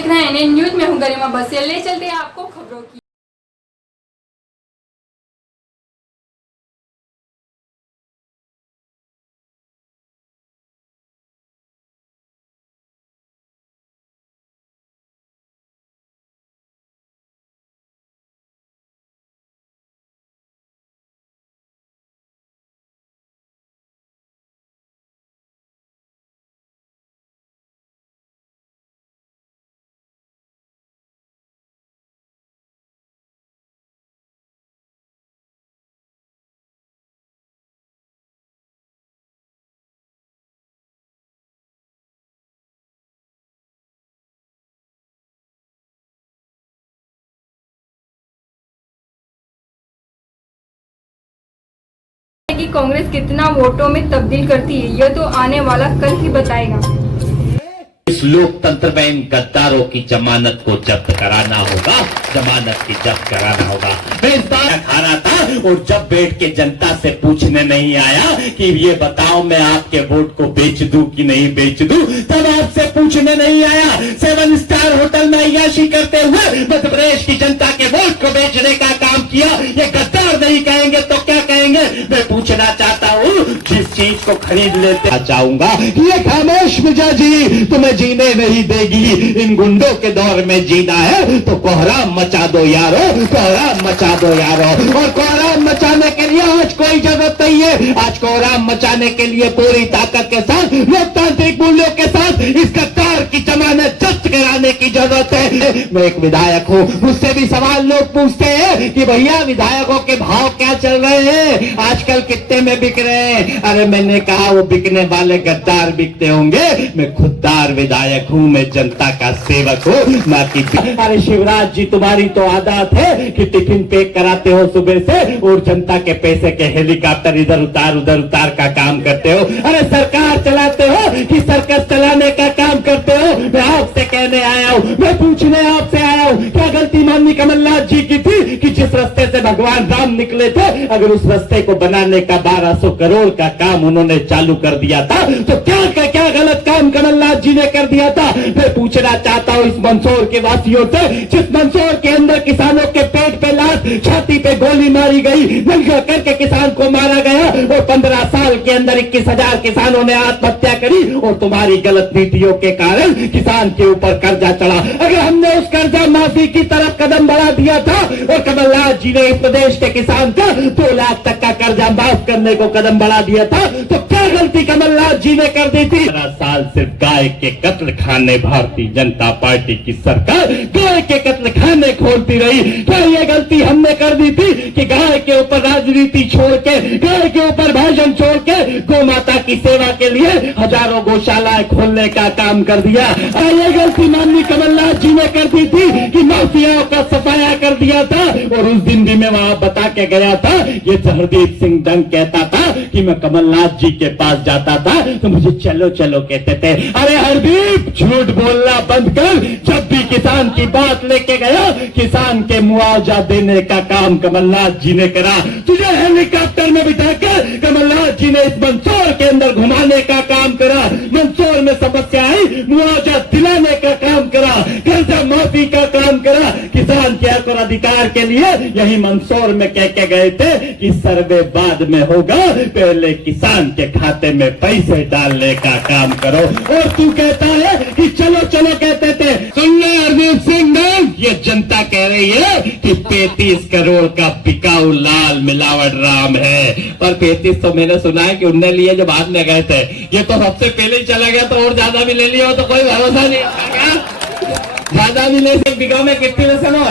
देख रहे हैं एनएन न्यूज। मैं हूं गरिमा बसिया। ले चलते हैं आपको खबरों की। कि कांग्रेस कितना वोटों में तब्दील करती है यह तो आने वाला कल ही बताएगा। इस लोकतंत्र में इन गद्दारों की जमानत को जब्त कराना होगा, जमानत की जब्त कराना होगा। मैं इस बार खा रहा था और जब बैठ के जनता से पूछने नहीं आया कि ये बताओ मैं आपके वोट को बेच दूं कि नहीं बेच दूं, तब आपसे पूछने नहीं आया। 7 स्टार होटल में अय्याशी करते हुए मध्य प्रदेश की जनता के वोट को बेचने का काम किया। ये गद्दार नहीं कहेंगे तो क्या कहेंगे? मैं पूछना चाहता हूँ, जिस चीज को खरीद लेते चाहूंगा ये खामोश मिजाजी तुम्हें जीने नहीं देगी। इन गुंडों के दौर में जीना है तो कोहराम मचा दो यारो, कोहराम मचा दो यारो। और कोहराम मचाने के लिए आज कोई जरूरत नहीं है। आज कोहराम मचाने के लिए पूरी ताकत के साथ, लोकतांत्रिक मूल्यों के साथ इस गद्दार की जमानत जब्त कराने की जरूरत है। मैं एक विधायक हूँ, मुझसे भी सवाल लोग पूछते हैं कि भैया विधायकों के भाव क्या चल रहे हैं, आजकल कितने में बिक रहे हैं। अरे मैंने कहा वो बिकने वाले गद्दार बिकते होंगे, मैं खुददार विधायक हूँ, मैं जनता का सेवक हूँ ना कि। अरे शिवराज जी तुम्हारी तो आदत है कि टिफिन पैक कराते हो सुबह से और जनता के पैसे के हेलीकॉप्टर इधर उतार का काम करते हो। अरे सरकार चलाते हो कि सर्कस चलाने का काम करते हो। मैं आपसे कहने आया हूँ, मैं पूछने आपसे आया हूँ, क्या गलती माननीय कमलनाथ जी की थी कि जिस रास्ते से भगवान राम निकले थे, अगर उस रास्ते को बनाने का 1200 करोड़ का काम उन्होंने चालू कर दिया था तो क्या गलत काम कमलनाथ जी ने कर दिया था? मैं पूछना चाहता हूँ इस मंदसौर के वासियों से, जिस मंदसौर के अंदर किसानों के पेट पे लात, छाती पे गोली मारी गई, नंगा करके किसान को मारा गया और 15 साल के अंदर 21,000 किसानों ने आत्महत्या करी और तुम्हारी गलत नीतियों के कारण किसान के ऊपर कर्जा चढ़ा। अगर हमने उस कर्जा माफी की तरफ कदम बढ़ा दिया था और कमलनाथ जी ने इस प्रदेश के किसान का 2 लाख तक का कर्जा माफ करने को कदम बढ़ा दिया था, तो क्या गलती कमलनाथ जी ने कर दी थी? 15 साल सिर्फ गाय के कत्ल खाने भारतीय जनता पार्टी की सरकार गाय के कत्ल खाने खोलती रही। क्या ये गलती हमने कर दी थी कि गाय के ऊपर राजनीति छोड़ के, गाय के ऊपर भाषण छोड़ के गौ माता की सेवा के लिए हजारों गौशालाएं खोलने का काम कर दिया? ये गलती माननीय कमलनाथ जी ने कर दी थी कि माफियाओं का सफाया कर दिया था। और उस दिन भी मैं वहां बता के गया था, ये जहरदीप सिंह डंग कहता था कि मैं कमलनाथ जी के पास जाता था तो मुझे चलो चलो कहते थे। अरे हरदीप झूठ बोलना बंद कर। जब भी किसान की बात लेके गया, किसान के मुआवजा देने का काम कमलनाथ जी ने करा। तुझे हेलीकॉप्टर में बिठाकर कमलनाथ जी ने इस मंदसौर के अंदर घुमाने का काम करा। मंदसौर में समस्या आई, मुआवजा दिलाने का काम करा, कर्जा माफी का काम करा, किसान के हक और अधिकार के लिए यही मंदसौर में कह के गए थे कि सर्वे बाद में होगा, पहले किसान के खाते में पैसे डालने का काम करो। और तू कहता है कि चलो चलो कहते थे। सुन ले हरदीप सिंह डंग, ये जनता कह रही है कि 35 करोड़ का बिकाऊ लाल मिलावट राम है, पर 35 तो मैंने सुना है कि उनने लिए जो बाद में गए थे। ये तो सबसे पहले ही चला गया तो और ज्यादा भी ले लिया हो तो कोई भरोसा नहीं है। ज्यादा भी ले सकते। बिकाऊ में कितनी लसन हो?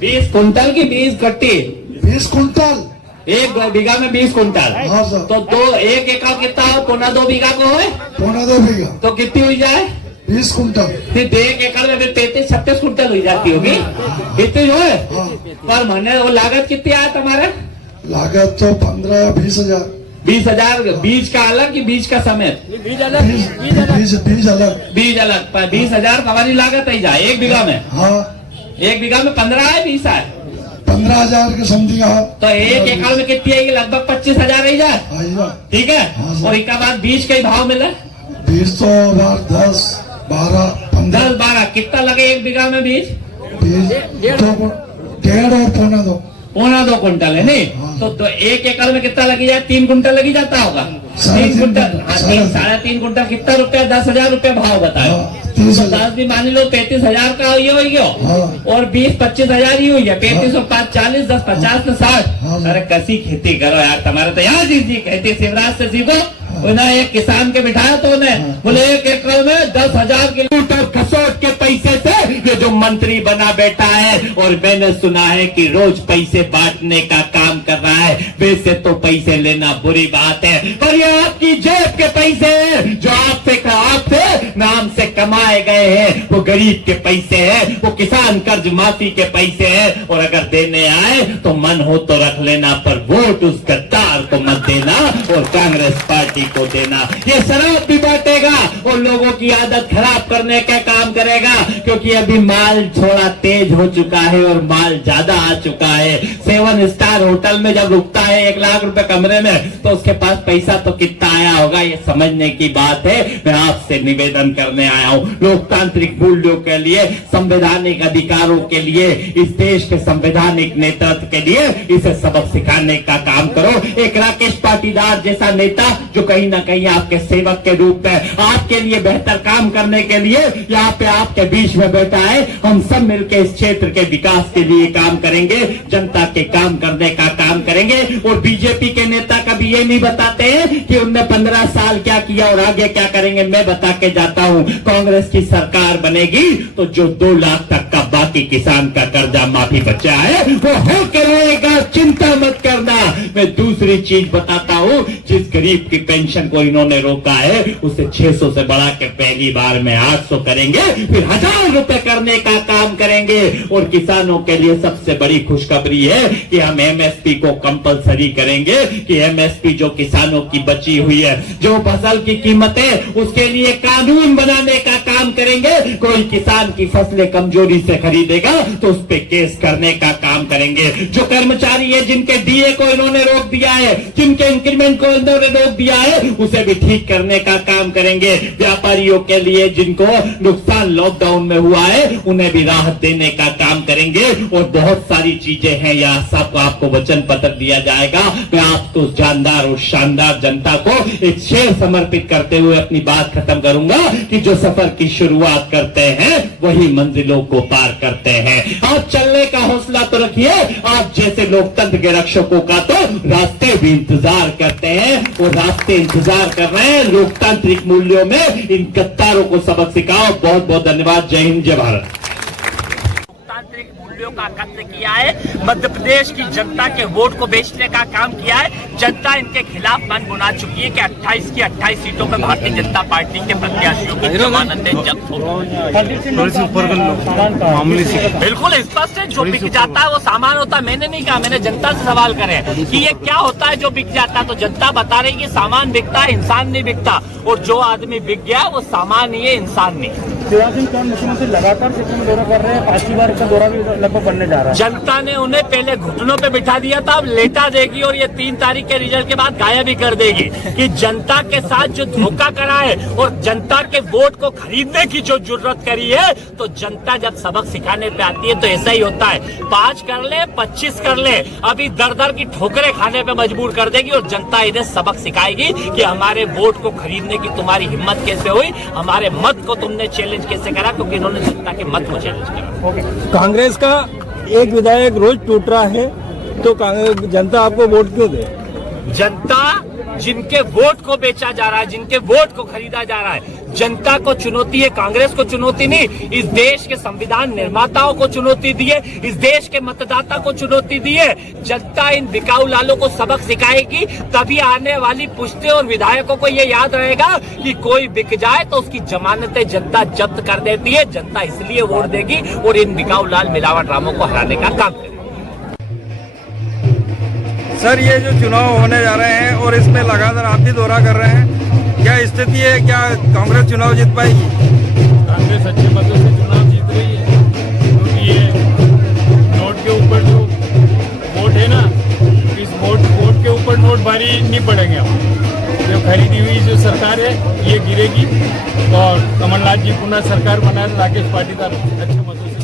20 कुंटल की 20 कट्टी, 20 कुंटल, एक बीघा में 20 कुंटल। हाँ सर। तो 1 एकड़ कितना हो? 1.25 बीघा को है, 1.25 बीघा, तो कितनी हुई जाए? 20 कुंटल। फिर 1 एकड़ में 33-36 कुंटल हुई जाती होगी, इतनी हो? हाँ। पर महीने वो लागत कितनी आया तुम्हारे? लागत तो 15-20 हजार। 20,000 बीज का अलग कि बीज का समेत? बीज अलग। बीज अलग। पर 20,000 हमारी लागत ही जाए 1 बीघा में। हाँ, 1 बीघा में 15 है 20 है 15,000 के समथिंग। तो 1 एकड़ में कितनी आएगी? लगभग 25,000 ही जाए, ठीक है। हाँ, और इसका बाद बीज का ही भाव मिला? बीज तो 10, 12, 15 10-12 कितना लगे 1 बीघा में बीज? बीज 1.5 और 1.25 2 कुंटल है नहीं? हाँ। तो 1 एकड़ में कितना लगी जाए? 3 कुंटल लगी जाता होगा। 3 कुंटल, हाँ, 3.5 कुंटल कितना रुपया? 10,000 रुपया भाव बताओ। 10 भी मान लो 33,000 का ये हो गया, और 20-25,000 ही हुई है। 35 और 5 40, 10 50 तो 60। अरे कैसी खेती करो यार, तुम्हारे तो यहाँ जी खेती शिवराज से सीखो। उन्हें एक किसान के बिठाया तो उन्हें बोले 1 एकड़ में 10,000 के लूटर खसोट के पैसे से ये जो मंत्री बना बैठा है, और मैंने सुना है कि रोज पैसे बांटने का काम कर रहा है। वैसे तो पैसे लेना बुरी बात है, पर ये आपकी जेब के पैसे हैं जो आपसे नाम से कमाए गए हैं। वो गरीब के पैसे हैं, वो किसान कर्ज माफी के पैसे हैं। और अगर देने आए तो मन हो तो रख लेना, पर वोट उस गद्दार को मत देना और कांग्रेस पार्टी को देना। ये शराब भी बांटेगा और लोगों की आदत खराब करने का काम करेगा, क्योंकि अभी माल थोड़ा तेज हो चुका है और माल ज्यादा आ चुका है। 7 स्टार होटल में जब रुकता है 1 लाख रुपए कमरे में, तो उसके पास पैसा तो कितना आया होगा, ये समझने की बात है। मैं आपसे निवेदन करने आया हूं, लोकतांत्रिक मूल्यों के लिए, संवैधानिक अधिकारों के लिए, इस देश के संवैधानिक नेतृत्व के लिए इसे सबक सिखाने का काम करो। एक राकेश पाटीदार जैसा नेता जो कहीं ना कहीं आपके सेवक के रूप में आपके लिए बेहतर काम करने के लिए यहाँ पे आपके बीच में बैठा है। हम सब मिलकर इस क्षेत्र के विकास के लिए काम करेंगे, जनता के काम करने का काम करेंगे। और बीजेपी के नेता कभी ये नहीं बताते हैं कि उनने 15 साल क्या किया और आगे क्या करेंगे। मैं बता के जाता हूँ, कांग्रेस की सरकार बनेगी तो जो 2 लाख तक का बाकी किसान का कर्जा माफी बचा है वो हो के रहेगा, चिंता मत करना। मैं दूसरी चीज बताता हूँ, जिस गरीब की पेंशन को इन्होंने रोका है उसे 600 से बढ़ा के पहली बार में 800 करेंगे, फिर 1000 रुपए करने का काम करेंगे। और किसानों के लिए सबसे बड़ी खुशखबरी है कि हम एमएसपी को कंपलसरी करेंगे, कि एमएसपी जो किसानों की बची हुई है, जो फसल की कीमत है, उसके लिए कानून बनाने का काम करेंगे। कोई किसान की फसलें कमजोरी से खरीदेगा तो उस पे केस करने का काम करेंगे। जो कर्मचारी है जिनके डीए को इन्होंने रोक दिया है, जिनके इंक्रीमेंट को इन्होंने रोक दिया है, उसे भी ठीक करने का काम करेंगे। व्यापारियों के लिए जिनको नुकसान लॉकडाउन में हुआ है उन्हें भी राहत देने का काम करेंगे। और बहुत सारी चीजें हैं, यहाँ सबको आपको वचन पत्र दिया जाएगा। मैं आपको जानदार और शानदार जनता को एक शेर समर्पित करते हुए अपनी बात खत्म करूंगा कि जो सफर की शुरुआत करते हैं वही मंजिलों को पार करते हैं। आप चलने का हौसला तो रखिए, आप जैसे लोकतंत्र के रक्षकों का तो रास्ते भी इंतजार करते हैं, और रास्ते इंतजार कर रहे हैं। लोकतांत्रिक मूल्यों में इन गद्दारों को सबक सिखाओ। बहुत बहुत धन्यवाद। जय हिंद, जय भारत। लोकतांत्रिक मूल्यों का कत्ल किया है, मध्य प्रदेश की जनता के वोट को बेचने का काम किया है। जनता इनके खिलाफ मन बुना चुकी है कि 28 की 28 सीटों पर भारतीय जनता पार्टी के प्रत्याशियों की जमानतें जब्त हो। बिल्कुल स्पष्ट है, जो बिक जाता है वो सामान होता है। मैंने नहीं कहा, मैंने जनता से सवाल करे कि ये क्या होता है जो बिक जाता है, तो जनता बता रही है सामान बिकता है, इंसान नहीं बिकता। और जो आदमी बिक गया वो सामान ही है, इंसान नहीं। शिवराज सिंह चौहान मुख्यमंत्री लगातार सिक्किम दौरा कर रहे हैं, 5वीं बार का दौरा भी लगभग बनने जा रहा है। जनता ने उन्हें पहले घुटनों पे बिठा दिया था, अब लेटा देगी, और ये 3 तारीख के रिजल्ट के बाद गायब भी कर देगी कि जनता के साथ जो धोखा करा है और जनता के वोट को खरीदने की जो जरूरत करी है, तो जनता जब सबक सिखाने पे आती है तो ऐसा ही होता है। 5 कर ले, 25 कर ले, अभी दर दर की ठोकरें खाने पे मजबूर कर देगी, और जनता इन्हें सबक सिखाएगी कि हमारे वोट को खरीदने की तुम्हारी हिम्मत कैसे हुई, हमारे मत को तुमने चैलेंज कैसे करा, क्योंकि इन्होंने जनता के मत को चैलेंज करा। कांग्रेस का एक विधायक रोज टूट रहा है, तो जनता आपको वोट क्यों दे? जनता जिनके वोट को बेचा जा रहा है, जिनके वोट को खरीदा जा रहा है, जनता को चुनौती है, कांग्रेस को चुनौती नहीं। इस देश के संविधान निर्माताओं को चुनौती दी है, इस देश के मतदाता को चुनौती दी है। जनता इन बिकाऊ लालों को सबक सिखाएगी, तभी आने वाली पुश्ते और विधायकों को ये याद रहेगा कि कोई बिक जाए तो उसकी जमानतें जनता जब्त कर देती है। जनता इसलिए वोट देगी और इन बिकाऊ लाल मिलावट रामों को हराने का काम करेगी। सर, ये जो चुनाव होने जा रहे हैं और इसमें लगातार आप भी दौरा कर रहे हैं, क्या स्थिति है? क्या कांग्रेस चुनाव जीत पाएगी? कांग्रेस अच्छे मतों से चुनाव जीत रही है, क्योंकि ये नोट के ऊपर जो वोट है ना, इस वोट के ऊपर नोट भारी नहीं पड़ेंगे हम। जो खरीदी हुई जो सरकार है ये गिरेगी और कमलनाथ जी पुनः सरकार बनाए राकेश पाटीदार अच्छे मतों से